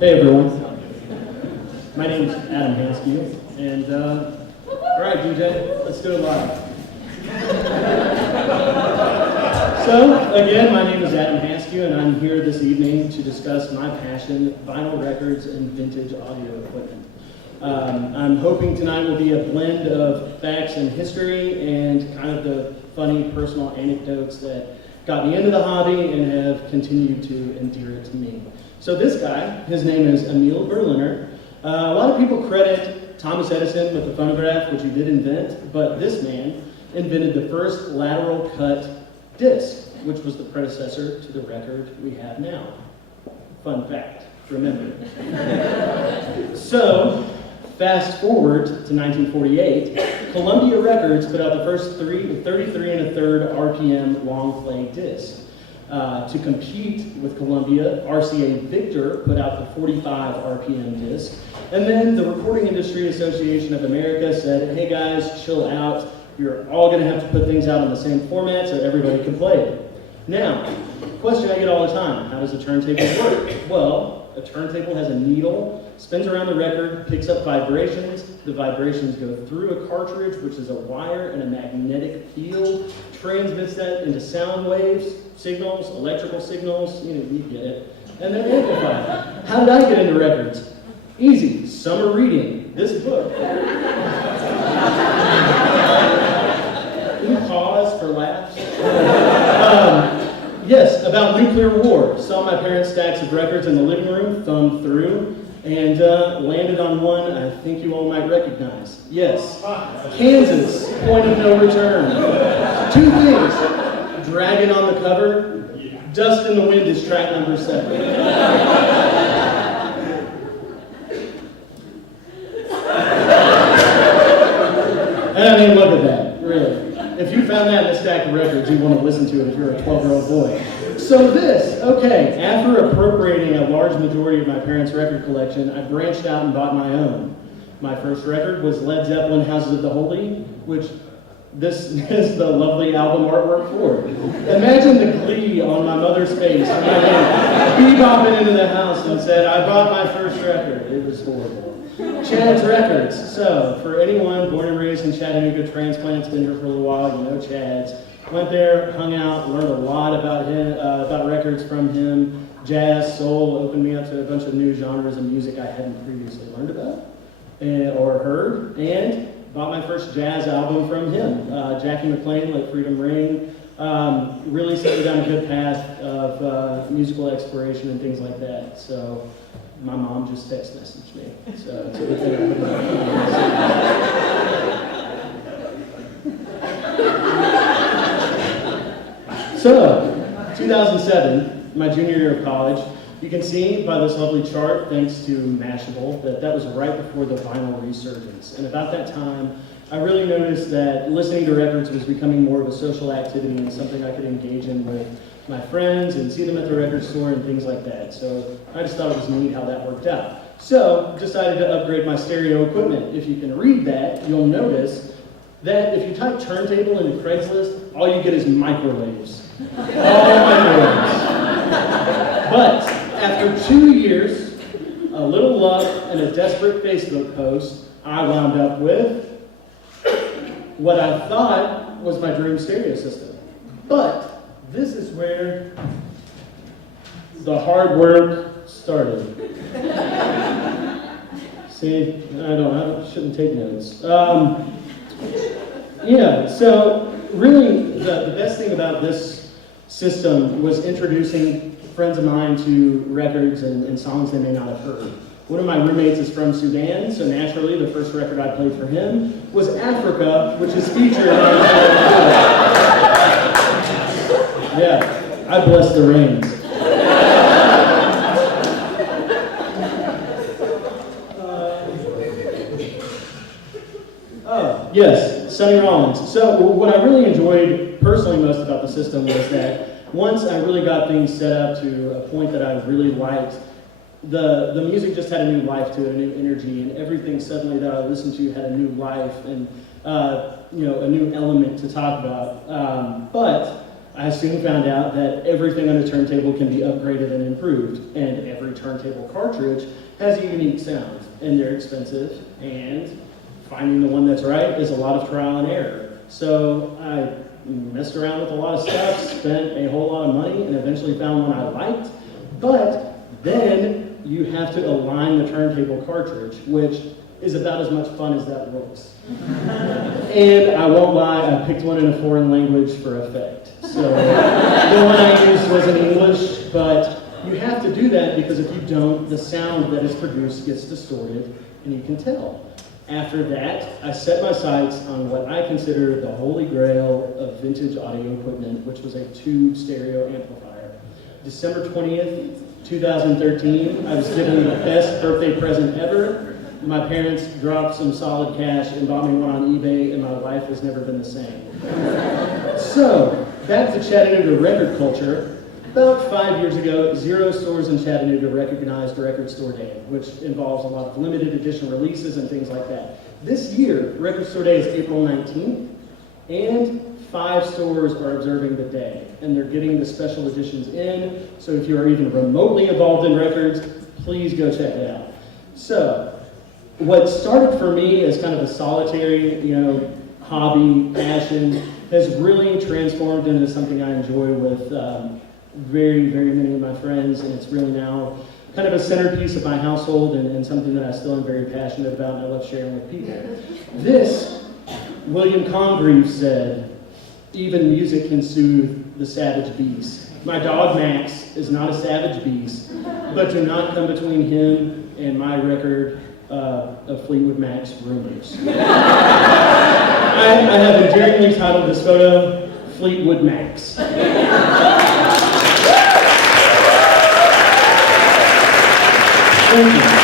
Hey everyone, my name is Adam Haskew, and all right DJ, let's do it live. So again, my name is Adam Haskew, and I'm here this evening to discuss my passion, vinyl records and vintage audio equipment. I'm hoping tonight will be a blend of facts and history and kind of the funny personal anecdotes that got me into the hobby and have continued to endear it to me. So this guy, his name is Emil Berliner. A lot of people credit Thomas Edison with the phonograph, which he did invent, but this man invented the first lateral cut disc, which was the predecessor to the record we have now. Fun fact, remember. So, fast forward to 1948, Columbia Records put out the first 33 1/3 RPM long play disc. To compete with Columbia, RCA Victor put out the 45 RPM disc. And then the Recording Industry Association of America said, hey guys, chill out. You're all gonna have to put things out in the same format so everybody can play it. Now, question I get all the time, how does a turntable work? Well, a turntable has a needle, spins around the record, picks up vibrations. The vibrations go through a cartridge, which is a wire and a magnetic field, transmits that into sound waves, signals, electrical signals, you get it, and then amplified. How did I get into records? Easy, summer reading, this book. Can you pause for laughs? Yes, about nuclear war. Saw my parents' stacks of records in the living room, thumbed through, and landed on one I think you all might recognize. Yes, Kansas, Point of No Return. Two things, Dragon on the cover, Dust in the Wind is track number 7. And I mean, look at that, really. If you found that in a stack of records, you want to listen to it if you're a 12-year-old boy. So this, okay, after appropriating a large majority of my parents' record collection, I branched out and bought my own. My first record was Led Zeppelin, Houses of the Holy, which this is the lovely album artwork for. Imagine the glee on my mother's face when I came bebopping into the house and said, I bought my first record. It was horrible. Chad's Records. So, for anyone born and raised in Chattanooga, transplant's been here for a little while, you know Chad's. Went there, hung out, learned a lot about him, about records from him. Jazz, soul, opened me up to a bunch of new genres of music I hadn't previously learned about or heard, and bought my first jazz album from him. Jackie McLean, Let Freedom Ring. Really set me down a good path of musical exploration and things like that. So, my mom just text messaged me, so it's a good thing I put my So, 2007, my junior year of college, you can see by this lovely chart, thanks to Mashable, that was right before the vinyl resurgence. And about that time, I really noticed that listening to records was becoming more of a social activity and something I could engage in with my friends and see them at the record store and things like that. So I just thought it was neat how that worked out. So decided to upgrade my stereo equipment. If you can read that, you'll notice that if you type turntable into Craigslist, all you get is microwaves. All microwaves. But after 2 years, a little luck, and a desperate Facebook post, I wound up with what I thought was my dream stereo system. But this is where the hard work started. See, I shouldn't take notes. Yeah, so really the best thing about this system was introducing friends of mine to records and songs they may not have heard. One of my roommates is from Sudan, so naturally the first record I played for him was Africa, which is featured on Yeah, I bless the rains. Yes, Sonny Rollins. So what I really enjoyed personally most about the system was that once I really got things set up to a point that I really liked, the music just had a new life to it, a new energy, and everything suddenly that I listened to had a new life and a new element to talk about. But I soon found out that everything on a turntable can be upgraded and improved, and every turntable cartridge has a unique sound, and they're expensive, and finding the one that's right is a lot of trial and error. So I messed around with a lot of stuff, spent a whole lot of money, and eventually found one I liked, but then you have to align the turntable cartridge, which is about as much fun as that looks. And I won't lie, I picked one in a foreign language for effect. So the one I used was in English, but you have to do that because if you don't, the sound that is produced gets distorted, and you can tell. After that, I set my sights on what I consider the holy grail of vintage audio equipment, which was a tube stereo amplifier. December 20th, 2013, I was given the best birthday present ever. My parents dropped some solid cash and bought me one on eBay, and my life has never been the same. So, back to Chattanooga record culture. About 5 years ago, 0 stores in Chattanooga recognized Record Store Day, which involves a lot of limited edition releases and things like that. This year, Record Store Day is April 19th, and 5 stores are observing the day, and they're getting the special editions in, so if you are even remotely involved in records, please go check it out. So, what started for me as kind of a solitary, hobby, passion, has really transformed into something I enjoy with very, very many of my friends, and it's really now kind of a centerpiece of my household and something that I still am very passionate about and I love sharing with people. This, William Congreve said, even music can soothe the savage beast. My dog Max is not a savage beast, but do not come between him and my record of Fleetwood Mac's Rumors. I have endearingly titled this photo, Fleetwood Mac's. Thank you.